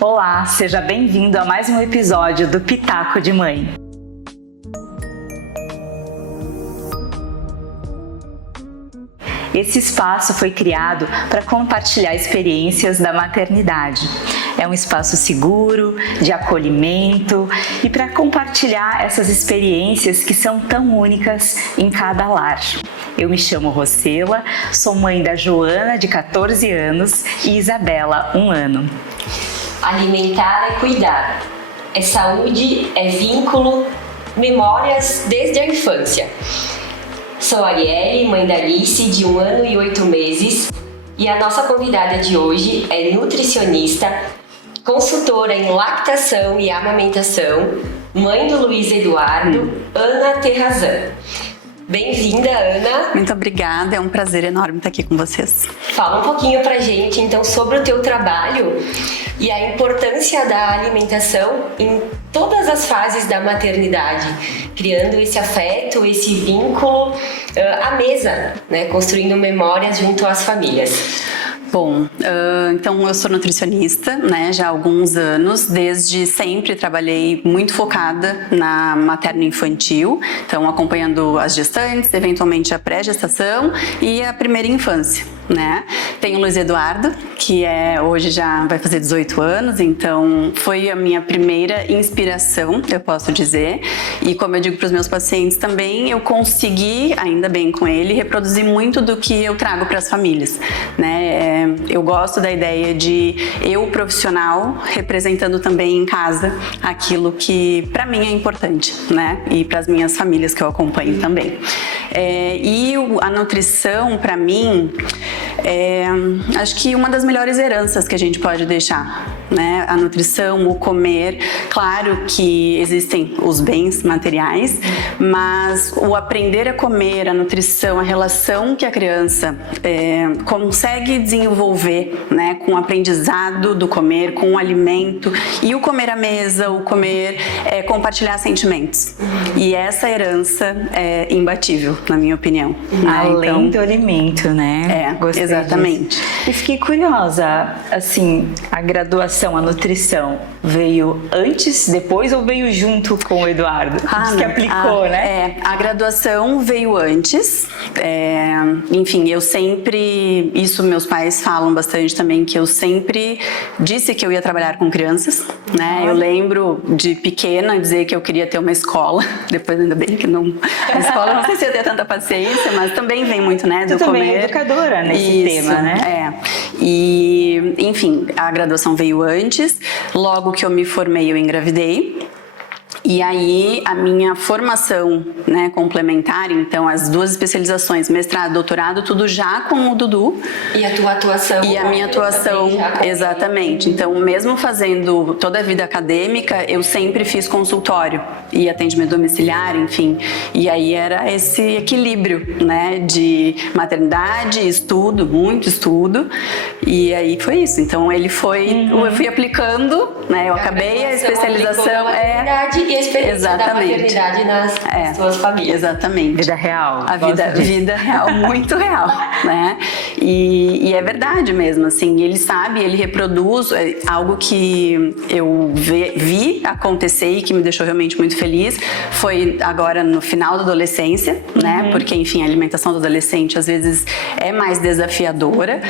Olá, seja bem-vindo a mais um episódio do Pitaco de Mãe. Esse espaço foi criado para compartilhar experiências da maternidade. É um espaço seguro, de acolhimento e para compartilhar essas experiências que são tão únicas em cada lar. Eu me chamo Rosela, sou mãe da Joana, de 14 anos, e Isabela, 1 ano. Alimentar é cuidar, é saúde, é vínculo, memórias desde a infância. Sou Arielle, mãe da Alice, de 1 ano e 8 meses, e a nossa convidada de hoje é nutricionista, consultora em lactação e amamentação, mãe do Luiz Eduardo, Ana Terrazan. Bem-vinda, Ana. Muito obrigada, é um prazer enorme estar aqui com vocês. Fala um pouquinho pra gente, então, sobre o teu trabalho e a importância da alimentação em todas as fases da maternidade, criando esse afeto, esse vínculo à mesa, né? Construindo memórias junto às famílias. Bom, então eu sou nutricionista, né, já há alguns anos, desde sempre trabalhei muito focada na materno-infantil, então acompanhando as gestantes, eventualmente a pré-gestação e a primeira infância, né. Tenho o Luiz Eduardo, que hoje já vai fazer 18 anos, então foi a minha primeira inspiração, eu posso dizer, e como eu digo para os meus pacientes também, eu consegui, ainda bem com ele, reproduzir muito do que eu trago para as famílias, né. Eu gosto da ideia de eu, profissional, representando também em casa aquilo que para mim é importante, né? E para as minhas famílias que eu acompanho também. E a nutrição, para mim, acho que uma das melhores heranças que a gente pode deixar, né? A nutrição, o comer, claro que existem os bens materiais, mas o aprender a comer, a nutrição, a relação que a criança consegue desenvolver, né, com o aprendizado do comer, com o alimento e o comer à mesa, o comer, compartilhar sentimentos. E essa herança é imbatível, na minha opinião. Além do alimento, né? Gostei exatamente. Disso. E fiquei curiosa, assim, a graduação, a nutrição, veio antes, depois ou veio junto com o Eduardo? Diz que aplicou, né? A graduação veio antes. Enfim, eu sempre, isso meus pais falam bastante também, que eu sempre disse que eu ia trabalhar com crianças, né? Eu lembro de pequena dizer que eu queria ter uma escola, depois ainda bem que não, a escola não sei se eu ia ter tanta paciência, mas também vem muito, né, do Tu comer. também é educadora nesse tema, né? E, enfim, a graduação veio antes, logo que eu me formei eu engravidei. E aí a minha formação, né, complementar, então as 2 especializações, mestrado, doutorado, tudo já com o Dudu. E a tua atuação? E a minha atuação, exatamente. Então, mesmo fazendo toda a vida acadêmica, eu sempre fiz consultório e atendimento domiciliar, enfim. E aí era esse equilíbrio, né, de maternidade, estudo, muito estudo. E aí foi isso. Então, ele foi, eu fui aplicando, né, eu acabei a especialização. E a experiência da maternidade nas suas famílias. Exatamente. Vida real. A vida real, muito real, né? E é verdade mesmo, assim, ele sabe, ele reproduz algo que eu vi acontecer e que me deixou realmente muito feliz, foi agora no final da adolescência, né? Porque, enfim, a alimentação do adolescente às vezes é mais desafiadora,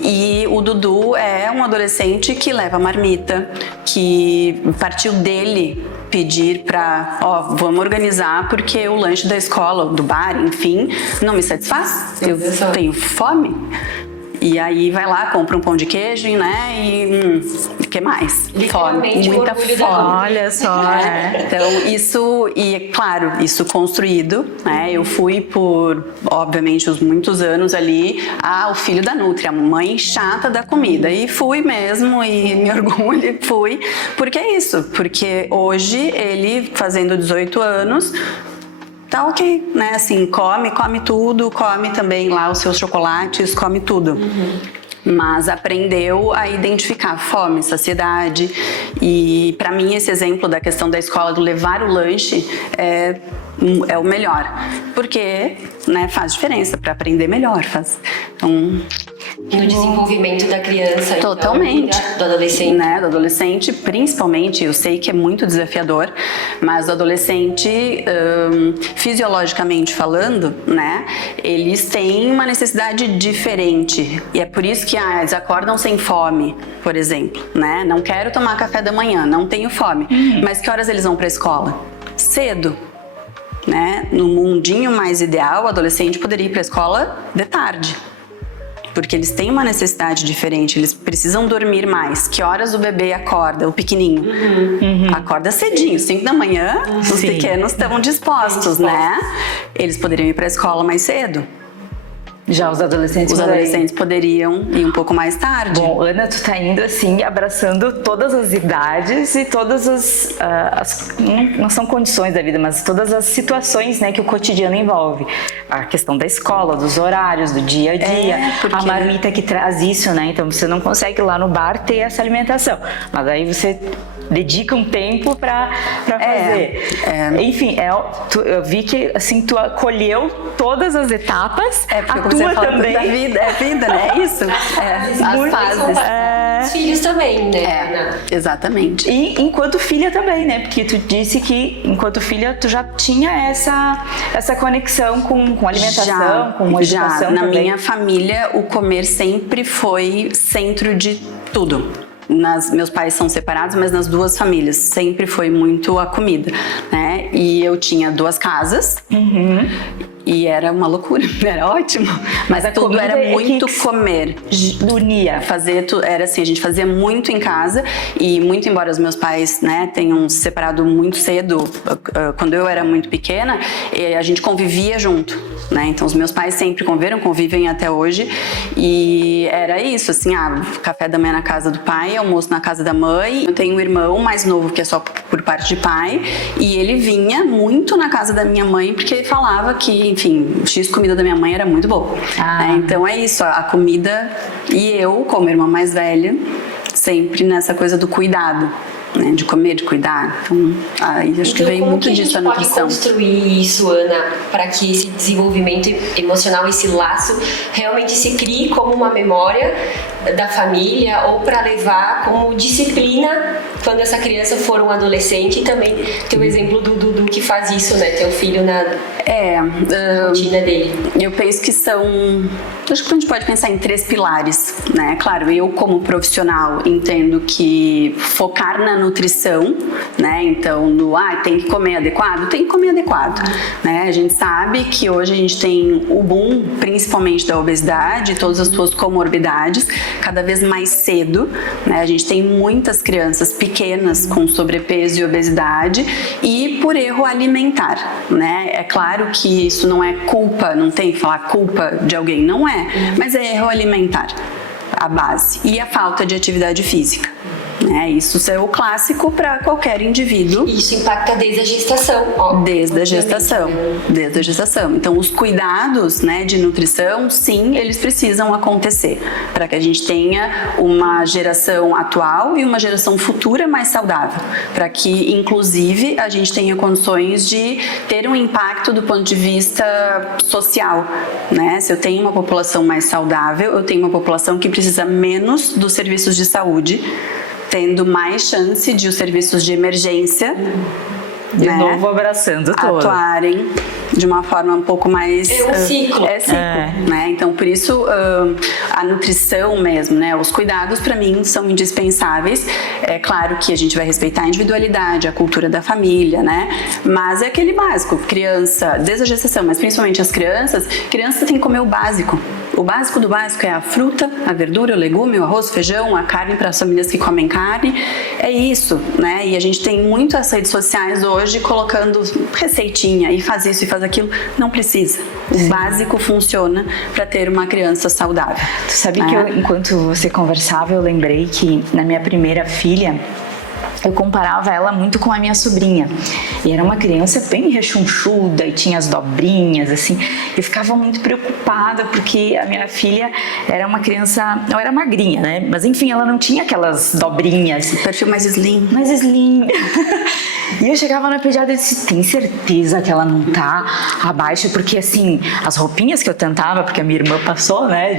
e o Dudu é um adolescente que leva marmita, que partiu dele pedir para, vamos organizar porque o lanche da escola, do bar, enfim, não me satisfaz, eu tenho fome. E aí vai lá, compra um pão de queijo, né? E o que mais? Fome, muita fome. Olha só, Então isso, e claro, isso construído, né? Eu fui por, obviamente, os muitos anos ali, o filho da Nutri, a mãe chata da comida. E fui mesmo, e me orgulho, fui. Porque é isso, porque hoje ele, fazendo 18 anos, tá ok, né? Assim, come tudo, come também lá os seus chocolates, come tudo. Mas aprendeu a identificar fome, saciedade. E para mim esse exemplo da questão da escola, do levar o lanche, é o melhor. Porque, né, faz diferença para aprender melhor. Então... No desenvolvimento da criança. Totalmente. Então, do adolescente. Né? Do adolescente, principalmente, eu sei que é muito desafiador, mas o adolescente, fisiologicamente falando, né? Eles têm uma necessidade diferente. E é por isso que eles acordam sem fome, por exemplo, né? Não quero tomar café da manhã, não tenho fome. Mas que horas eles vão para a escola? Cedo. Né? No mundinho mais ideal, o adolescente poderia ir para a escola de tarde. Porque eles têm uma necessidade diferente, eles precisam dormir mais. Que horas o bebê acorda, o pequenininho? Acorda cedinho, 5 da manhã, os pequenos estão dispostos, né? Eles poderiam ir para a escola mais cedo. Já os adolescentes poderiam ir um pouco mais tarde. Bom, Ana, tu tá indo assim, abraçando todas as idades e todas não são condições da vida, mas todas as situações, né, que o cotidiano envolve. A questão da escola, dos horários, do dia a dia, a marmita que traz isso, né? Então você não consegue ir lá no bar ter essa alimentação, mas aí você dedica um tempo para fazer. Enfim, eu vi que assim tu acolheu todas as etapas. Porque a tua também. Da vida, vida, né? É isso. As fases. Os filhos também, né? Exatamente. E enquanto filha também, né? Porque tu disse que enquanto filha tu já tinha essa conexão com alimentação, com educação na também. minha família, o comer sempre foi centro de tudo. Meus pais são separados, mas nas duas famílias sempre foi muito a comida, né? E eu tinha 2 casas. E era uma loucura, era ótimo. Mas tudo era muito comer. Unia. Era assim, a gente fazia muito em casa. E muito embora os meus pais, né, tenham se separado muito cedo, quando eu era muito pequena, a gente convivia junto, né? Então os meus pais sempre convivem até hoje. E era isso, assim, café da manhã na casa do pai, almoço na casa da mãe. Eu tenho um irmão mais novo que é só por parte de pai. E ele vinha muito na casa da minha mãe porque ele falava que, enfim, o X comida da minha mãe era muito boa. Então é isso, a comida e eu, como irmã mais velha, sempre nessa coisa do cuidado, né? De comer, de cuidar. Então, acho que veio muito disso a nutrição. Como pode construir isso, Ana, para que esse desenvolvimento emocional, esse laço, realmente se crie como uma memória da família ou para levar como disciplina quando essa criança for um adolescente? E também tem o exemplo do Dudu que faz isso, né? Teu filho na rotina dele. Eu penso que acho que a gente pode pensar em 3 pilares, né? Claro, eu como profissional entendo que focar na nutrição, né? Então, tem que comer adequado? Tem que comer adequado, né? A gente sabe que hoje a gente tem o boom, principalmente da obesidade, todas as suas comorbidades, cada vez mais cedo, né? A gente tem muitas crianças pequenas com sobrepeso e obesidade e por erro alimentar, né? É claro que isso não é culpa, não tem que falar culpa de alguém, não é, mas é erro alimentar, a base, e a falta de atividade física. Isso é o clássico para qualquer indivíduo. Isso impacta desde a gestação. Desde a gestação. Então, os cuidados, né, de nutrição, sim, eles precisam acontecer para que a gente tenha uma geração atual e uma geração futura mais saudável. Para que, inclusive, a gente tenha condições de ter um impacto do ponto de vista social, né? Se eu tenho uma população mais saudável, eu tenho uma população que precisa menos dos serviços de saúde, tendo mais chance de os serviços de emergência de novo abraçando todo, atuarem de uma forma um pouco mais... É um ciclo. Né? Então, por isso, a nutrição mesmo, né? Os cuidados, para mim, são indispensáveis. É claro que a gente vai respeitar a individualidade, a cultura da família, né? Mas é aquele básico. Criança, desde a gestação, mas principalmente as crianças tem que comer o básico. O básico do básico é a fruta, a verdura, o legume, o arroz, o feijão, a carne para as famílias que comem carne. É isso, né? E a gente tem muito as redes sociais hoje colocando receitinha e faz isso e faz aquilo. Não precisa. O básico funciona para ter uma criança saudável. Tu sabe que enquanto você conversava, eu lembrei que na minha primeira filha, eu comparava ela muito com a minha sobrinha. E era uma criança bem rechonchuda e tinha as dobrinhas, assim. Eu ficava muito preocupada porque a minha filha era uma criança, não era magrinha, né? Mas enfim, ela não tinha aquelas dobrinhas. Perfil mais slim. Mais slim. E eu chegava na pediatra e disse, tem certeza que ela não tá abaixo? Porque assim, as roupinhas que eu tentava, porque a minha irmã passou, né,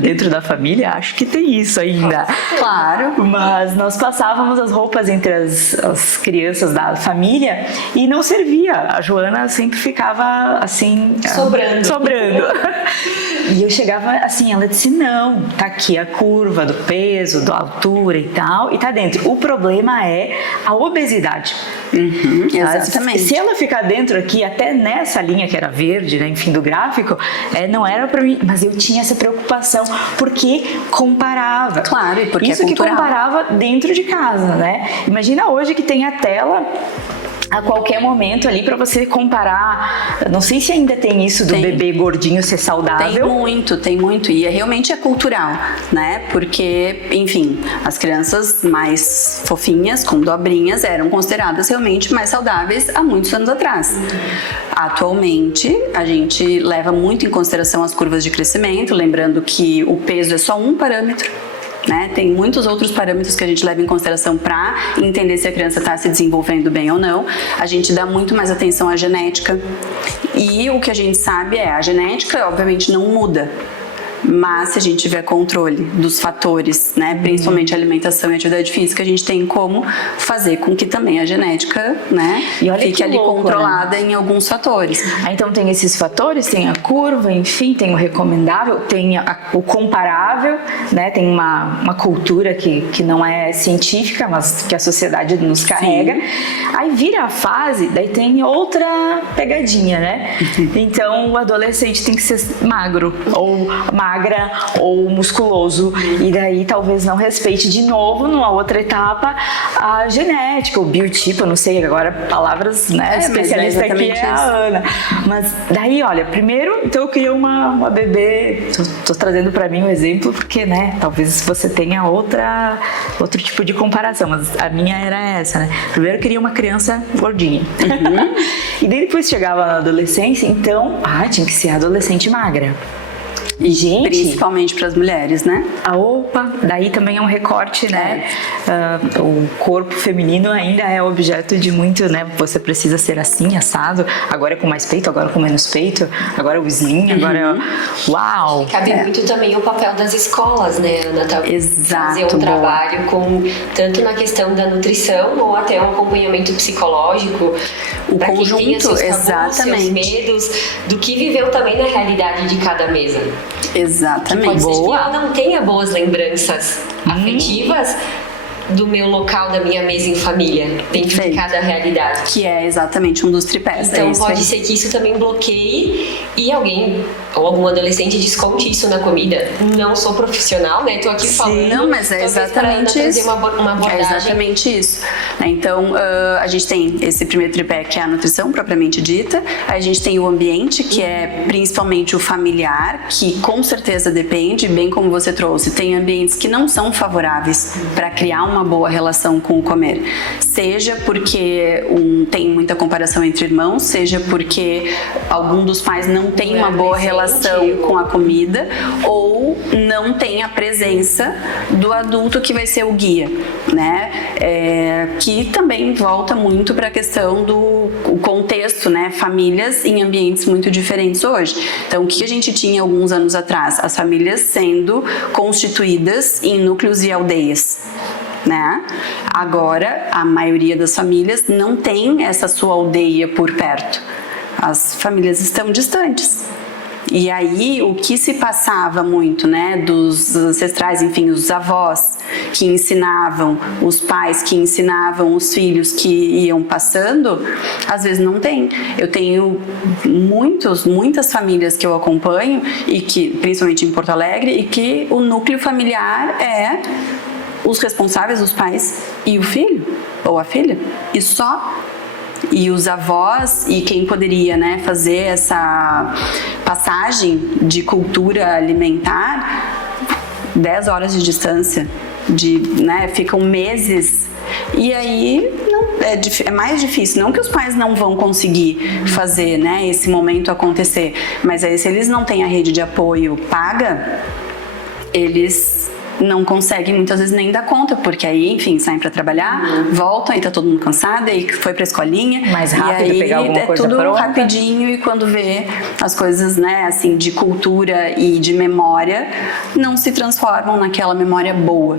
dentro da família, acho que tem isso ainda. Claro. Mas nós passávamos as roupas entre as crianças da família e não servia. A Joana sempre ficava assim... Sobrando. E eu chegava assim, ela disse, não, tá aqui a curva do peso, da altura e tal, e tá dentro. O problema é a obesidade. Exatamente. Se ela ficar dentro aqui, até nessa linha que era verde, né, enfim, do gráfico, não era pra mim, mas eu tinha essa preocupação, porque comparava. Claro, e porque isso é cultural. Que comparava dentro de casa, né? Imagina hoje que tem a tela a qualquer momento ali para você comparar. Não sei se ainda tem isso do bebê gordinho ser saudável. Tem muito. E realmente é cultural, né? Porque, enfim, as crianças mais fofinhas, com dobrinhas, eram consideradas realmente mais saudáveis há muitos anos atrás. Atualmente, a gente leva muito em consideração as curvas de crescimento, lembrando que o peso é só um parâmetro. Né? Tem muitos outros parâmetros que a gente leva em consideração para entender se a criança está se desenvolvendo bem ou não. A gente dá muito mais atenção à genética e o que a gente sabe a genética obviamente não muda. Mas se a gente tiver controle dos fatores, né, principalmente a alimentação e a atividade física, a gente tem como fazer com que também a genética, né, fique ali controlada, né, em alguns fatores. Então tem esses fatores, tem a curva, enfim, tem o recomendável, tem o comparável, né, tem uma cultura que não é científica, mas que a sociedade nos carrega. Sim. Aí vira a fase, daí tem outra pegadinha, né? Então o adolescente tem que ser magro ou magra ou musculoso, e daí talvez não respeite de novo numa outra etapa a genética, o biotipo, não sei agora palavras, né, especialista aqui é a Ana, mas daí olha, primeiro então eu queria uma bebê, tô trazendo para mim um exemplo porque, né, talvez você tenha outro tipo de comparação, mas a minha era essa, né, primeiro eu queria uma criança gordinha, e daí depois chegava na adolescência, então tinha que ser adolescente magra. E, gente, principalmente para as mulheres, né? Daí também é um recorte, né? O corpo feminino ainda é objeto de muito, né? Você precisa ser assim, assado. Agora é com mais peito, agora com menos peito. Agora é o slim, agora é... Uau! Cabe muito também o papel das escolas, né, Ana? Exato. Fazer um trabalho com, tanto na questão da nutrição ou até um acompanhamento psicológico. O conjunto, exatamente. Seus medos, do que viveu também na realidade de cada mesa. Exatamente. Pode ser que eu não tenha boas lembranças afetivas do meu local, da minha mesa em família, dentro de cada realidade. Que é exatamente um dos tripés. Então pode ser que isso também bloqueie e alguém ou algum adolescente desconte isso na comida. Não sou profissional, né? Tô aqui falando. Não, mas é exatamente isso. Uma abordagem. É exatamente isso. Então, a gente tem esse primeiro tripé, que é a nutrição propriamente dita. Aí a gente tem o ambiente, que é principalmente o familiar, que com certeza depende, bem como você trouxe. Tem ambientes que não são favoráveis para criar uma boa relação com o comer. Seja porque tem muita comparação entre irmãos, seja porque algum dos pais não tem uma boa relação com a comida ou não tem a presença do adulto que vai ser o guia, né? Que também volta muito para a questão do contexto, né? Famílias em ambientes muito diferentes hoje. Então, o que a gente tinha alguns anos atrás? As famílias sendo constituídas em núcleos e aldeias. Né? Agora, a maioria das famílias não tem essa sua aldeia por perto. As famílias estão distantes. E aí, o que se passava muito, né, dos ancestrais, enfim, os avós que ensinavam, os pais que ensinavam os filhos que iam passando, às vezes não tem. Eu tenho muitas famílias que eu acompanho, e que, principalmente em Porto Alegre, e que o núcleo familiar é os responsáveis, os pais e o filho ou a filha, e só. E os avós e quem poderia, né, fazer essa passagem de cultura alimentar, 10 horas de distância, né, ficam meses E aí é mais difícil, não que os pais não vão conseguir fazer, né, esse momento acontecer, mas aí se eles não têm a rede de apoio paga, eles não conseguem muitas vezes nem dar conta, porque aí, enfim, saem pra trabalhar, voltam, aí tá todo mundo cansado, aí foi pra escolinha. Mais rápido, e aí pegar alguma coisa tudo pronta. rapidinho, e quando vê as coisas, né, assim, de cultura e de memória, não se transformam naquela memória boa.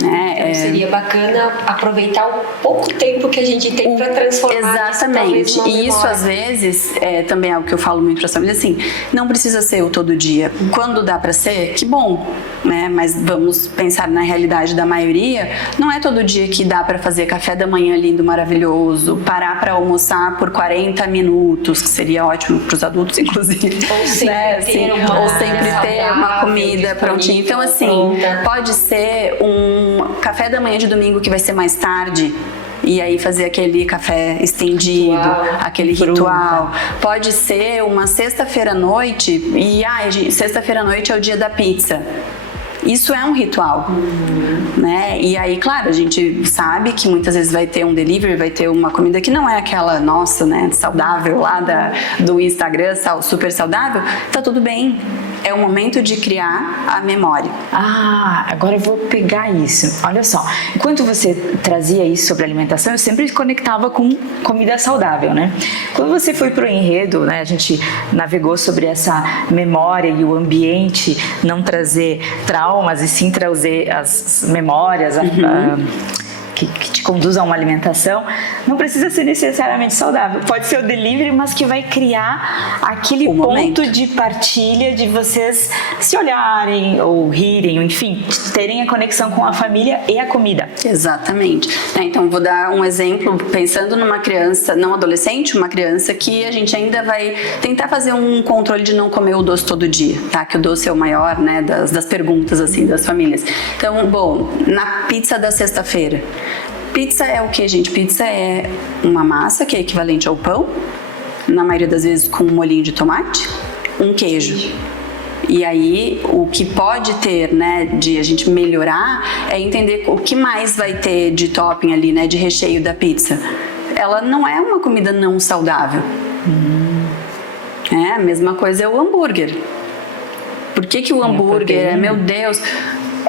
Né? Então, seria bacana aproveitar o pouco tempo que a gente tem para transformar. Exatamente. E isso, às vezes, também é o que eu falo muito para as famílias, assim, não precisa ser o todo dia. Quando dá para ser, que bom, né? Mas vamos pensar na realidade da maioria, não é todo dia que dá para fazer café da manhã lindo, maravilhoso, parar para almoçar por 40 minutos, que seria ótimo para os adultos, inclusive. Ou sempre né? ter Ou sempre ter uma comida prontinha. Então, assim, pode ser um café da manhã de domingo que vai ser mais tarde, e aí fazer aquele café estendido, aquele ritual. Pode ser uma sexta-feira à noite, e sexta-feira à noite é o dia da pizza. Isso é um ritual, né? E aí, claro, a gente sabe que muitas vezes vai ter um delivery, vai ter uma comida que não é aquela nossa, né, saudável lá do Instagram, super saudável. Tá tudo bem. É o momento de criar a memória. Agora eu vou pegar isso. Olha só, enquanto você trazia isso sobre alimentação, eu sempre conectava com comida saudável, né? Quando você foi pro enredo, né, a gente navegou sobre essa memória e o ambiente, não trazer traumas e sim trazer as memórias, que te conduz a uma alimentação, não precisa ser necessariamente saudável. Pode ser o delivery, mas que vai criar aquele ponto de partilha de vocês se olharem ou rirem, ou enfim, terem a conexão com a família e a comida. Exatamente. Então, vou dar um exemplo pensando numa criança, não adolescente, uma criança que a gente ainda vai tentar fazer um controle de não comer o doce todo dia, tá? Que o doce é o maior, né, das perguntas, assim, das famílias. Então, bom, na pizza da sexta-feira, pizza é o que, gente? Pizza é uma massa que é equivalente ao pão, na maioria das vezes com um molhinho de tomate, um queijo. E aí, o que pode ter, né, de a gente melhorar é entender o que mais vai ter de topping ali, né, de recheio da pizza. Ela não é uma comida não saudável. A mesma coisa é o hambúrguer. Por que o hambúrguer meu Deus,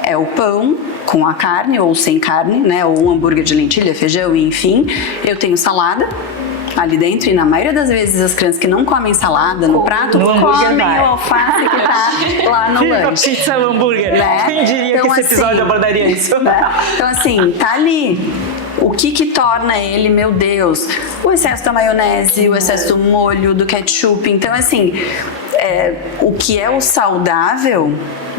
é o pão com a carne ou sem carne, né? Ou um hambúrguer de lentilha, feijão, enfim. Eu tenho salada ali dentro, e na maioria das vezes as crianças que não comem salada no prato comem o alface que tá lá no lanche. Pizza hambúrguer, né? Quem diria então, que esse episódio abordaria isso? Né? Então, assim, tá ali. O que torna ele, meu Deus? O excesso da maionese, o excesso do molho, do ketchup. Então, assim, o que é o saudável,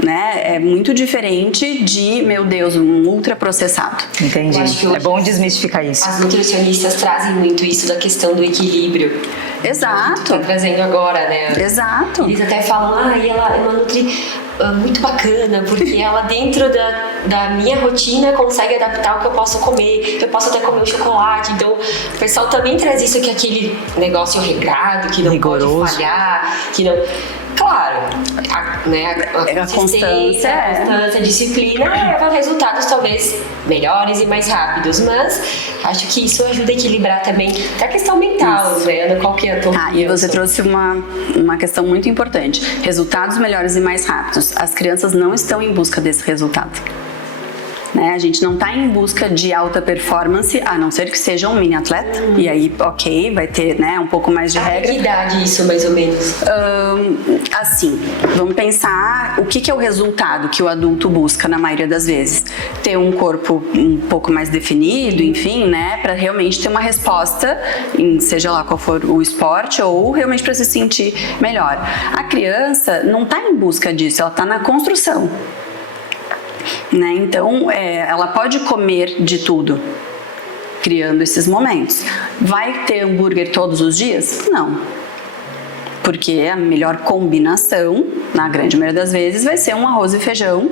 né, é muito diferente de, meu Deus, um ultraprocessado. Entendi. É bom desmistificar isso. As nutricionistas trazem muito isso da questão do equilíbrio. Exato. Tá trazendo agora, né? Exato. Eles até falam, ela é uma nutri muito bacana, porque ela dentro da minha rotina consegue adaptar o que eu posso comer. Eu posso até comer o chocolate. Então, o pessoal também traz isso, que é aquele negócio regrado, que não pode falhar, que não... Claro, a constância, a disciplina leva a resultados talvez melhores e mais rápidos, mas acho que isso ajuda a equilibrar também a questão mental, né? Qual que é a tua opinião? E você trouxe uma questão muito importante: resultados melhores e mais rápidos. As crianças não estão em busca desse resultado. Né? A gente não está em busca de alta performance, a não ser que seja um mini atleta, e aí, ok, vai ter, né, um pouco mais de regra. Que idade isso, mais ou menos? Assim, vamos pensar o que é o resultado que o adulto busca na maioria das vezes. Ter um corpo um pouco mais definido, enfim, né, para realmente ter uma resposta, seja lá qual for o esporte, ou realmente para se sentir melhor. A criança não está em busca disso, ela está na construção. Né? Então, ela pode comer de tudo, criando esses momentos. Vai ter hambúrguer todos os dias? Não. Porque a melhor combinação, na grande maioria das vezes, vai ser um arroz e feijão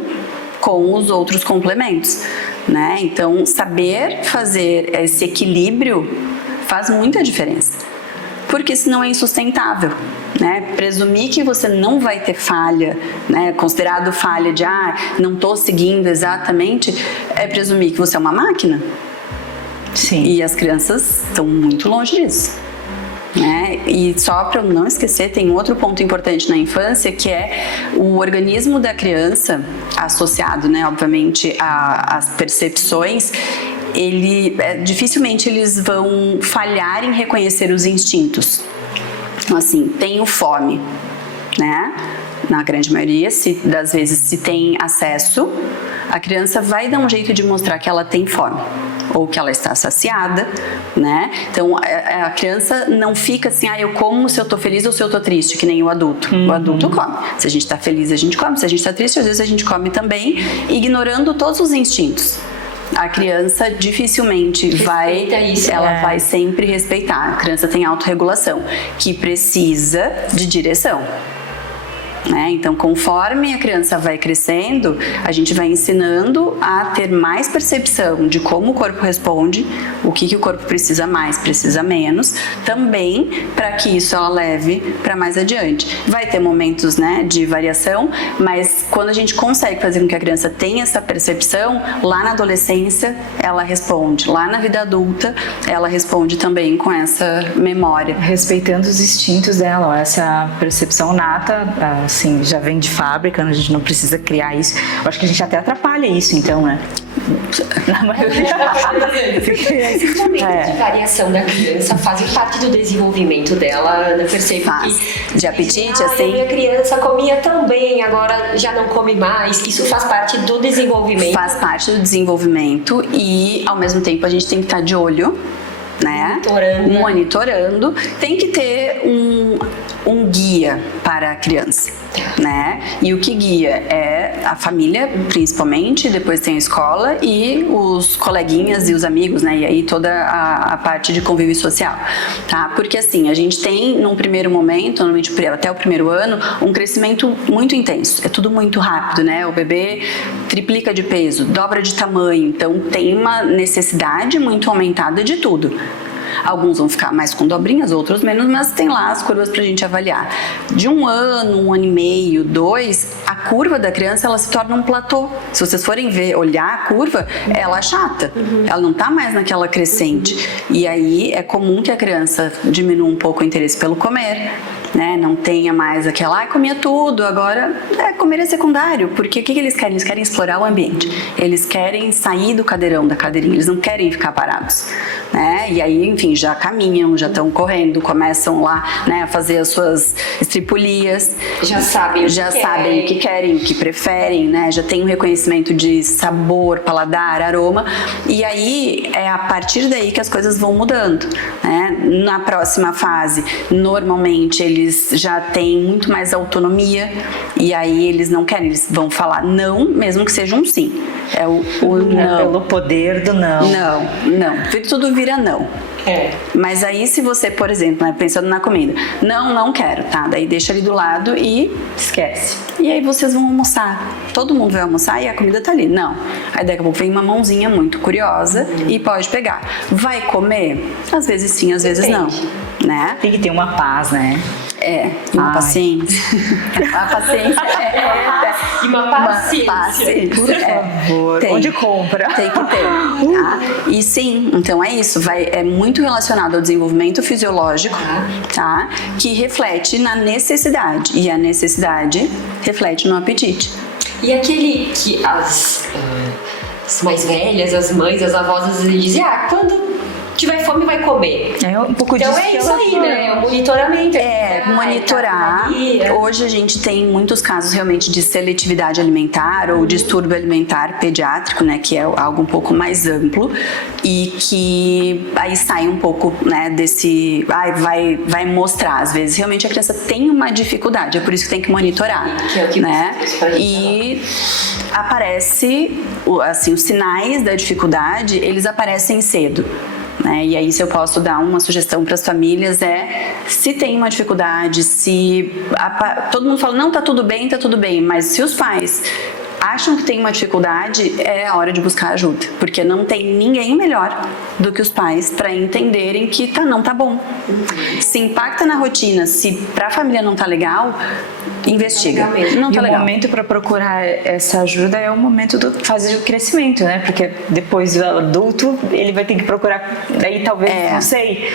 com os outros complementos. Né? Então, saber fazer esse equilíbrio faz muita diferença. Porque senão é insustentável, né? Presumir que você não vai ter falha, né? Considerado falha de, não estou seguindo exatamente, é presumir que você é uma máquina. Sim. E as crianças estão muito longe disso. Né? E só para eu não esquecer, tem outro ponto importante na infância, que é o organismo da criança, associado, né, obviamente, às percepções. Dificilmente eles vão falhar em reconhecer os instintos. Então, assim, tenho fome, né? Na grande maioria das vezes, se tem acesso, a criança vai dar um jeito de mostrar que ela tem fome ou que ela está saciada, né? Então, a criança não fica assim, eu como se eu tô feliz ou se eu tô triste, que nem o adulto. O adulto come. Se a gente tá feliz, a gente come. Se a gente tá triste, às vezes a gente come também, ignorando todos os instintos. A criança dificilmente vai sempre respeitar. A criança tem autorregulação, que precisa de direção. Né? Então, conforme a criança vai crescendo, a gente vai ensinando a ter mais percepção de como o corpo responde, o que o corpo precisa mais, precisa menos, também para que isso ela leve para mais adiante. Vai ter momentos, né, de variação, mas quando a gente consegue fazer com que a criança tenha essa percepção, lá na adolescência ela responde, lá na vida adulta ela responde também com essa memória. Respeitando os instintos dela, essa percepção nata, assim, já vem de fábrica, a gente não precisa criar isso. Eu acho que a gente até atrapalha isso, então, né? Na maioria. Esses momentos de variação da criança fazem parte do desenvolvimento dela. Eu percebo que de apetite, assim. Minha criança comia tão bem, agora já não come mais. Isso faz parte do desenvolvimento. Faz parte do desenvolvimento e, ao mesmo tempo, a gente tem que estar de olho, né? Monitorando. Tem que ter um guia para a criança, né? E o que guia é a família, principalmente, depois tem a escola e os coleguinhas e os amigos, né? E aí toda a parte de convívio social, tá? Porque assim, a gente tem num primeiro momento, normalmente até o primeiro ano, um crescimento muito intenso. É tudo muito rápido, né? O bebê triplica de peso, dobra de tamanho, então tem uma necessidade muito aumentada de tudo. Alguns vão ficar mais com dobrinhas, outros menos, mas tem lá as curvas pra gente avaliar. De 1 ano, 1 ano e meio, 2, a curva da criança ela se torna um platô. Se vocês forem olhar a curva, ela é chata. Ela não tá mais naquela crescente. E aí é comum que a criança diminua um pouco o interesse pelo comer, né? Não tenha mais aquela, comia tudo, agora comer é secundário, porque o que eles querem? Eles querem explorar o ambiente, eles querem sair do cadeirão, da cadeirinha, eles não querem ficar parados, né? E aí, enfim, já caminham, já estão correndo, começam lá, né, a fazer as suas estripulias, já sabem o que querem, o que preferem, né? Já tem um reconhecimento de sabor, paladar, aroma, e aí é a partir daí que as coisas vão mudando, né? Na próxima fase, normalmente eles já têm muito mais autonomia e aí eles não querem, eles vão falar não, mesmo que seja um sim. É o não. Pelo poder do não. Não. Tudo vira não. Mas aí se você, por exemplo, né, pensando na comida, não quero, tá? Daí deixa ali do lado e esquece. E aí vocês vão almoçar. Todo mundo vai almoçar e a comida tá ali. Não. Aí daqui a pouco vem uma mãozinha muito curiosa e pode pegar. Vai comer? Às vezes sim, às vezes não. Né? Tem que ter uma paz, né? E uma paciência. A paciência e uma paciência. Por favor. Onde compra? Tem que ter. Tá? E sim, então é isso. É muito relacionado ao desenvolvimento fisiológico, tá? Que reflete na necessidade. E a necessidade reflete no apetite. E aquele que as mais velhas, as mães, as avós, às vezes dizem, quando tiver fome vai comer. É um pouco então disso. É isso aí, né? É o monitoramento. Monitorar. Hoje a gente tem muitos casos realmente de seletividade alimentar ou distúrbio alimentar pediátrico, né? Que é algo um pouco mais amplo e que aí sai um pouco, né, desse... vai mostrar. Às vezes realmente a criança tem uma dificuldade, é por isso que tem que monitorar. Que é o que né? E aparece, assim, os sinais da dificuldade, eles aparecem cedo. Né? E aí, se eu posso dar uma sugestão para as famílias se tem uma dificuldade, todo mundo fala, não, tá tudo bem, mas se os pais acham que tem uma dificuldade, é a hora de buscar ajuda, porque não tem ninguém melhor do que os pais para entenderem que não tá bom. Se impacta na rotina, se pra família não tá legal, investiga. Não tá e legal. o momento para procurar essa ajuda é o momento do fazer o crescimento, né? Porque depois do adulto ele vai ter que procurar, daí talvez, não sei.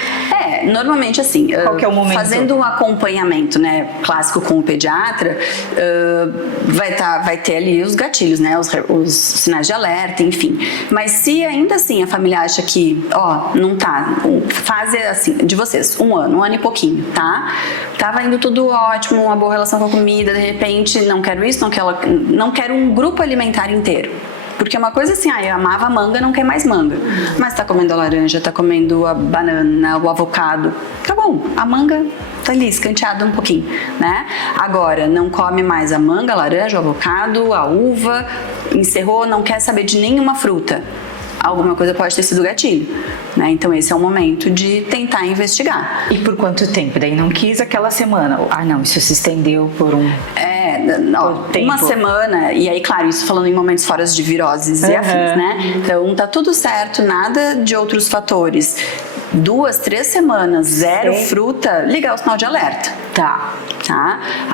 Normalmente assim, qual que é o momento? Fazendo um acompanhamento, né, clássico com o pediatra, vai ter ali os gatilhos, né, os sinais de alerta, enfim. Mas se ainda assim a família acha que, não tá, fase assim, de vocês, um ano e pouquinho, tá? Tava indo tudo ótimo, uma boa relação com a comida, de repente não quero isso, não quero um grupo alimentar inteiro. Porque uma coisa assim, eu amava manga, não quer mais manga. Mas tá comendo a laranja, tá comendo a banana, o avocado. Tá bom, a manga tá ali, escanteada um pouquinho, né? Agora, não come mais a manga, a laranja, o avocado, a uva, encerrou, não quer saber de nenhuma fruta. Alguma coisa pode ter sido gatilho, né? Então esse é o momento de tentar investigar. E por quanto tempo? Daí não quis aquela semana. Não, isso se estendeu por uma semana, e aí, claro, isso falando em momentos fora de viroses e afins, né? Então tá tudo certo, nada de outros fatores. 2, 3 semanas, zero fruta, ligar o sinal de alerta. Tá.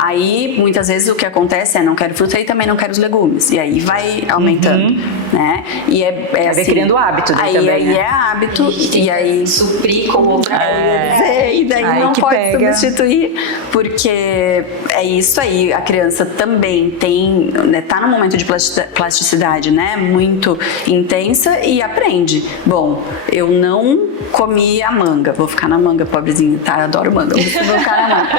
Aí, muitas vezes o que acontece não quero fruta e também não quero os legumes. E aí vai aumentando, né? E é assim, criando hábito daí também, aí né? é hábito, e aí suprir com outra coisa. E daí aí não que pode pega. substituir, porque é isso aí, a criança também tem, né, tá num momento de plasticidade, né, muito intensa e aprende. Bom, eu não comi a manga, vou ficar na manga, pobrezinha, tá? Eu adoro manga, vou ficar na manga.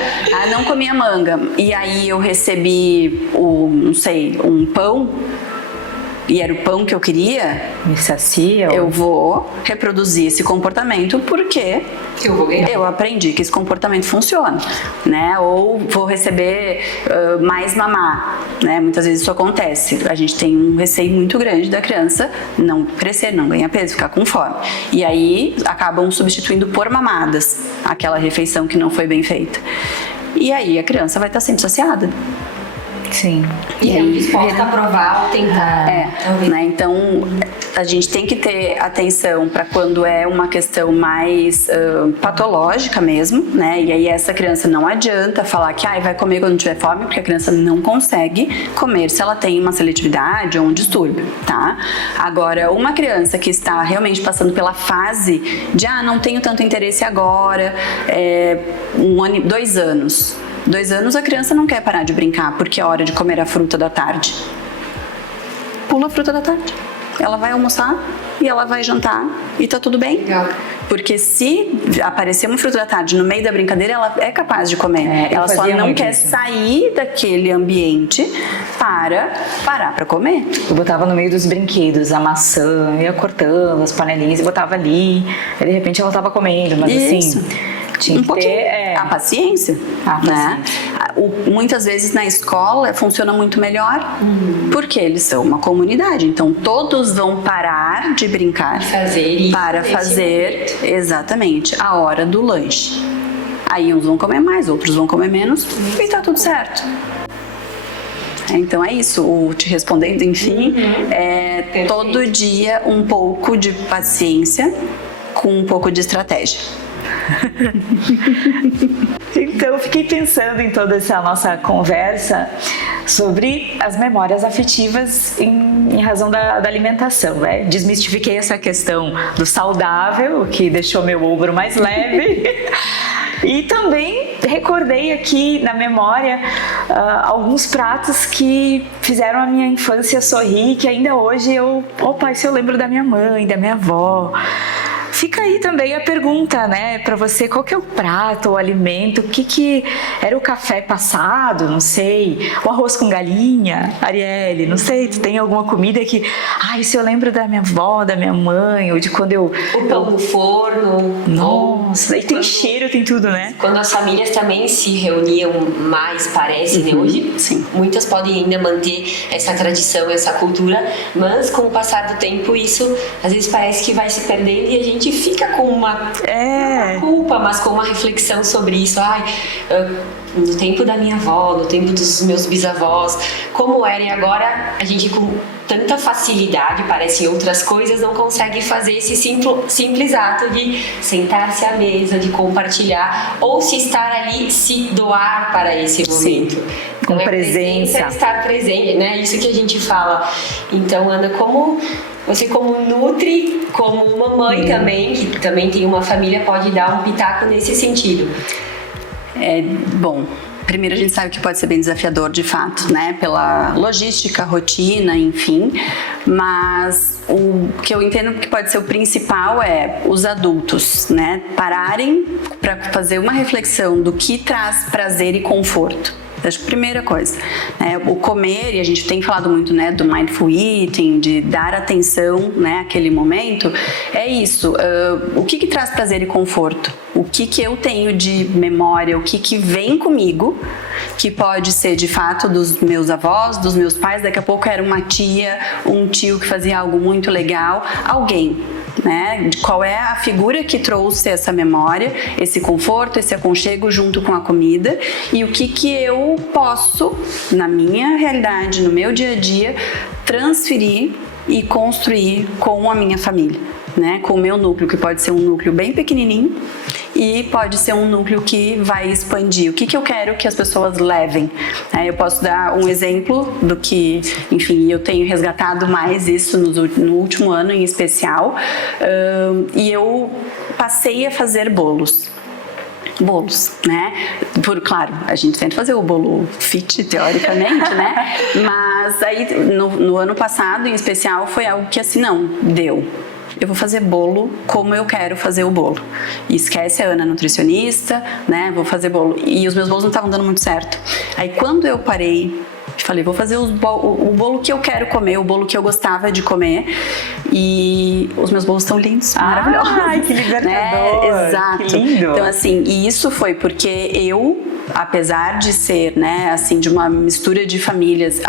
Não comi a manga, e aí eu recebi um pão, e era o pão que eu queria, me sacia. Eu vou reproduzir esse comportamento porque eu aprendi que esse comportamento funciona, né? Ou vou receber mais mamar, né? Muitas vezes isso acontece. A gente tem um receio muito grande da criança não crescer, não ganhar peso, ficar com fome. E aí acabam substituindo por mamadas aquela refeição que não foi bem feita. E aí a criança vai estar sempre saciada. Sim. E é disposta a provar ou tentar. Né? Então a gente tem que ter atenção para quando é uma questão mais patológica mesmo, né? E aí essa criança não adianta falar que vai comer quando tiver fome, porque a criança não consegue comer se ela tem uma seletividade ou um distúrbio, tá? Agora, uma criança que está realmente passando pela fase de não tenho tanto interesse agora, 2 anos. 2 anos a criança não quer parar de brincar porque é hora de comer a fruta da tarde. Pula a fruta da tarde. Ela vai almoçar e ela vai jantar e tá tudo bem. Legal. Porque se aparecer uma fruta da tarde no meio da brincadeira, ela é capaz de comer. Ela só não quer sair daquele ambiente para parar para comer. Eu botava no meio dos brinquedos a maçã, ia cortando as panelinhas e botava ali. Aí de repente ela tava comendo, mas Isso. assim... Tinha que ter a paciência, né? Muitas vezes na escola funciona muito melhor porque eles são uma comunidade, então todos vão parar de brincar para fazer exatamente a hora do lanche. Aí uns vão comer mais, outros vão comer menos e tá tudo certo. Então é isso, te respondendo, enfim, todo dia um pouco de paciência com um pouco de estratégia. Então eu fiquei pensando em toda essa nossa conversa sobre as memórias afetivas em razão da alimentação, né? Desmistifiquei essa questão do saudável, que deixou meu ombro mais leve. E também recordei aqui na memória alguns pratos que fizeram a minha infância sorrir, que ainda hoje se eu lembro da minha mãe, da minha avó. Fica aí também a pergunta, né, para você, qual que é o prato, o alimento, o que era o café passado, não sei, o arroz com galinha, Arielle, não sei, tu tem alguma comida que, se eu lembro da minha avó, da minha mãe, ou de quando O pão no forno. Nossa, e tem cheiro, tem tudo, né? Quando as famílias também se reuniam mais, parece, né? Hoje, sim. Muitas podem ainda manter essa tradição, essa cultura, mas com o passar do tempo isso às vezes parece que vai se perdendo e a gente gente fica com uma culpa, mas com uma reflexão sobre isso. No tempo da minha avó, no tempo dos meus bisavós, como era, e agora a gente com tanta facilidade, parece em outras coisas, não consegue fazer esse simples ato de sentar-se à mesa, de compartilhar, ou se estar ali, se doar para esse momento. Sim, com presença. Estar presente, né? Isso que a gente fala. Então, Ana, você como nutri, como uma mãe também, que também tem uma família, pode dar um pitaco nesse sentido. Bom, primeiro a gente sabe que pode ser bem desafiador de fato, né? Pela logística, rotina, enfim. Mas o que eu entendo que pode ser o principal é os adultos, né? Pararem para fazer uma reflexão do que traz prazer e conforto. Acho que a primeira coisa, né, o comer, e a gente tem falado muito, né, do mindful eating, de dar atenção, né, àquele momento, é isso. O que traz prazer e conforto? O que eu tenho de memória, o que vem comigo, que pode ser de fato dos meus avós, dos meus pais, daqui a pouco era uma tia, um tio que fazia algo muito legal, alguém. Né? Qual é a figura que trouxe essa memória, esse conforto, esse aconchego junto com a comida, e o que eu posso, na minha realidade, no meu dia a dia, transferir e construir com a minha família, né? Com o meu núcleo, que pode ser um núcleo bem pequenininho e pode ser um núcleo que vai expandir. O que eu quero que as pessoas levem? Eu posso dar um exemplo do que, enfim, eu tenho resgatado mais isso no último ano em especial, e eu passei a fazer bolos, né? Claro, a gente tenta fazer o bolo fit, teoricamente, né? Mas aí, no ano passado, em especial, foi algo que assim, não, deu. Eu vou fazer bolo como eu quero fazer o bolo. E esquece a Ana nutricionista, né? Vou fazer bolo. E os meus bolos não estavam dando muito certo. Aí quando eu parei, falei, vou fazer o bolo que eu quero comer, o bolo que eu gostava de comer. E os meus bolos estão lindos, maravilhosos. Ai, que libertador! Né? Exato. Que lindo. Então, assim, e isso foi porque eu, apesar de ser, né, assim, de uma mistura de famílias,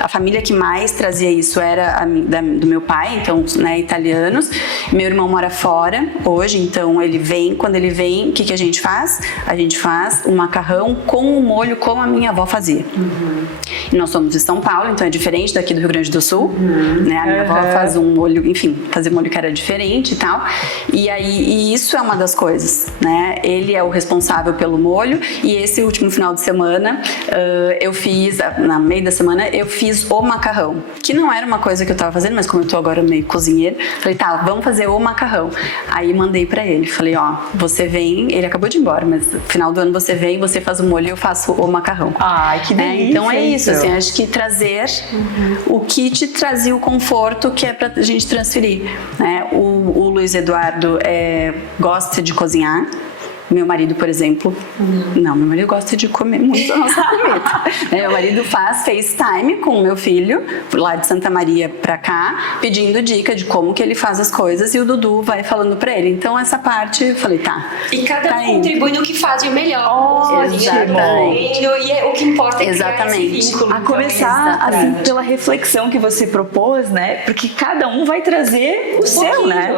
a família que mais trazia isso era do meu pai, então, né, italianos. Meu irmão mora fora hoje, então quando ele vem, o que a gente faz? A gente faz um macarrão com o molho como a minha avó fazia. E nós somos de São Paulo, então é diferente daqui do Rio Grande do Sul, né? A minha avó faz um molho, enfim, fazia um molho que era diferente e tal. E isso é uma das coisas, né? Ele é o responsável pelo molho, e esse último final de semana eu fiz, na meio da semana, eu fiz o macarrão, que não era uma coisa que eu tava fazendo, mas como eu tô agora meio cozinheira, falei, tá, vamos fazer o macarrão. Aí mandei pra ele, falei, ó, você vem, ele acabou de ir embora, mas no final do ano você vem, você faz o molho e eu faço o macarrão. Ai, que delícia! Então é isso, assim, acho que trazer o que te trazia o conforto, que é pra gente transferir, né? O Luiz Eduardo gosta de cozinhar. Meu marido, por exemplo, não, meu marido gosta de comer muito a nossa comida. Meu marido faz FaceTime com o meu filho, lá de Santa Maria pra cá, pedindo dica de como que ele faz as coisas, e o Dudu vai falando pra ele. Então essa parte, eu falei, tá. E cada um contribui no que faz de melhor. Exatamente. E o que importa é exatamente. criar esse vínculo. A começar, assim, pela reflexão que você propôs, né? Porque cada um vai trazer o seu, né?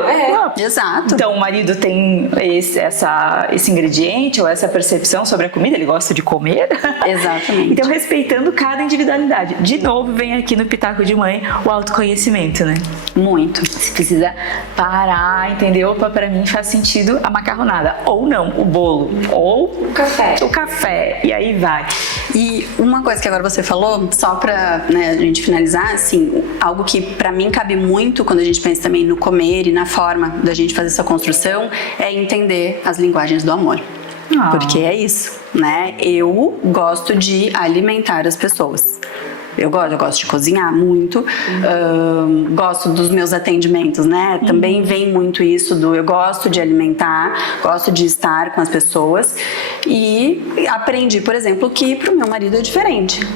Exato. Então, o marido tem esse ingrediente ou essa percepção sobre a comida, ele gosta de comer. Exatamente. Então, respeitando cada individualidade. De novo, vem aqui no Pitaco de Mãe o autoconhecimento, né? Muito. Você precisa parar, entender, opa, pra mim faz sentido a macarronada, ou não, o bolo, ou o café, e aí vai. E uma coisa que agora você falou, só pra, né, a gente finalizar, assim, algo que pra mim cabe muito quando a gente pensa também no comer e na forma da gente fazer essa construção, é entender as linguagens do amor. Porque é isso, né? Eu gosto de alimentar as pessoas. Eu gosto de cozinhar muito, gosto dos meus atendimentos, né? Também vem muito isso eu gosto de alimentar, gosto de estar com as pessoas. E aprendi, por exemplo, que pro meu marido é diferente.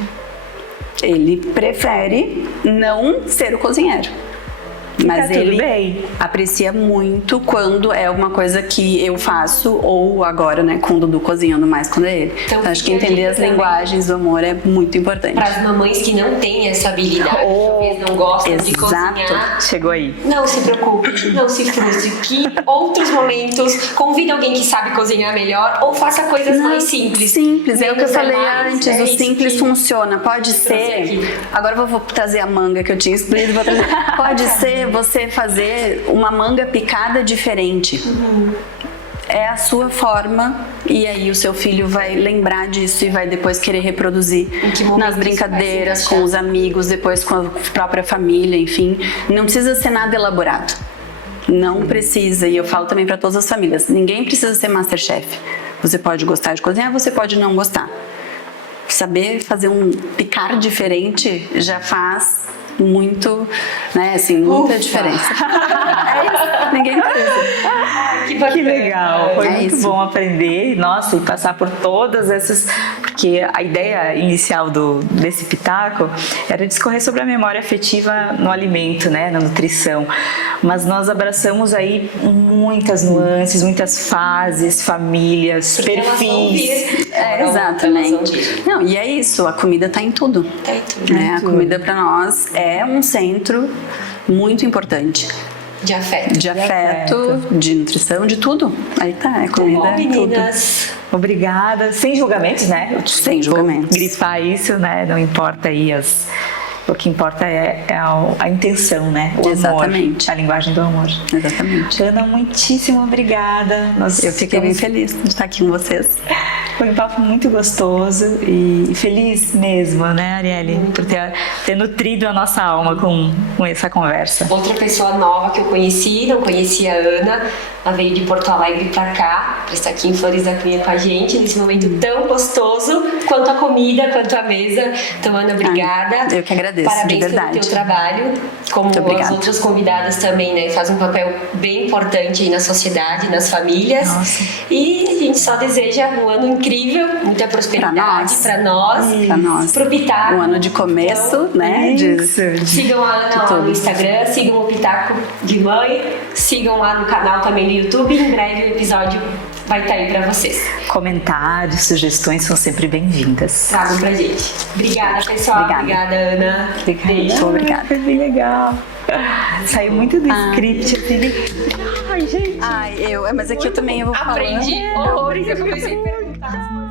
Ele prefere não ser o cozinheiro. Mas tá tudo ele bem. aprecia muito quando é uma coisa que eu faço, ou agora, né, com o Dudu cozinhando mais quando é ele. Então, Acho que fica a entender dica as também. linguagens do amor é muito importante. Para as mamães que não têm essa habilidade, talvez não gostam de exato. cozinhar, Chegou aí. não se preocupe, não se frustre, que outros momentos convide alguém que sabe cozinhar melhor ou faça coisas mais simples. Simples, é o que eu Menos falei mais, antes, é o isso simples que- funciona. Pode trouxe ser, aqui. agora eu vou trazer a manga que eu tinha escolhido, vou trazer. Pode ser você fazer uma manga picada diferente. É a sua forma, e aí o seu filho vai lembrar disso e vai depois querer reproduzir Em que momento nas isso vai brincadeiras, se com encaixar? os amigos, depois com a própria família, enfim. Não precisa ser nada elaborado. Não precisa, e eu falo também para todas as famílias, ninguém precisa ser Masterchef. Você pode gostar de cozinhar, você pode não gostar. Saber fazer um picar diferente já faz muito, né, assim, muita diferença. É isso, ninguém precisa. Que bacana. Que legal, foi É muito isso. bom aprender, nossa, e passar por todas essas, porque a ideia inicial desse Pitaco era discorrer sobre a memória afetiva no alimento, né, na nutrição, mas nós abraçamos aí muitas nuances, muitas fases, famílias, Porque elas vão perfis. vir. É, Elas vão exatamente. vir. Não, e é isso, a comida tá em tudo. Tá em tudo. Né? A comida para nós é um centro muito importante. De afeto. De afeto, de nutrição, de tudo. Aí tá, é comida, Bom, é tudo. meninas, Obrigada, sem julgamentos, né? Sem julgamentos. Vou grifar isso, né? Não importa aí o que importa é a intenção, né? O Exatamente. amor, a linguagem do amor. Exatamente. Ana, muitíssimo obrigada. Eu fiquei bem feliz de estar aqui com vocês. Foi um papo muito gostoso e feliz mesmo, né, Arielle? Por ter nutrido a nossa alma com essa conversa. outra pessoa nova que eu conheci, não conhecia a Ana, ela veio de Porto Alegre pra cá, pra estar aqui em Flores da Cunha com a gente, nesse momento tão gostoso, quanto a comida, quanto a mesa. Então, Ana, obrigada. Eu que agradeço, Parabéns de verdade. pelo teu trabalho, como Muito as obrigada. outras convidadas também, né? Faz um papel bem importante aí na sociedade, nas famílias. Nossa. E a gente só deseja um ano incrível, muita prosperidade Pra pra nós, Pra nós. pro Pitaco. Um ano de começo, Então, né? sigam a Ana lá tudo. no Instagram, sigam o Pitaco de Mãe, sigam lá no canal também no YouTube. Em breve o episódio vai estar aí pra vocês. Comentários, sugestões são sempre bem-vindas. Tragam pra gente. Obrigada, pessoal. Obrigada. Ana. Beijo. Obrigada. Foi bem legal. Saiu muito do script, assim. Ai, gente. Ai, mas aqui eu também vou falar. Aprendi horrores. Eu comecei a perguntar.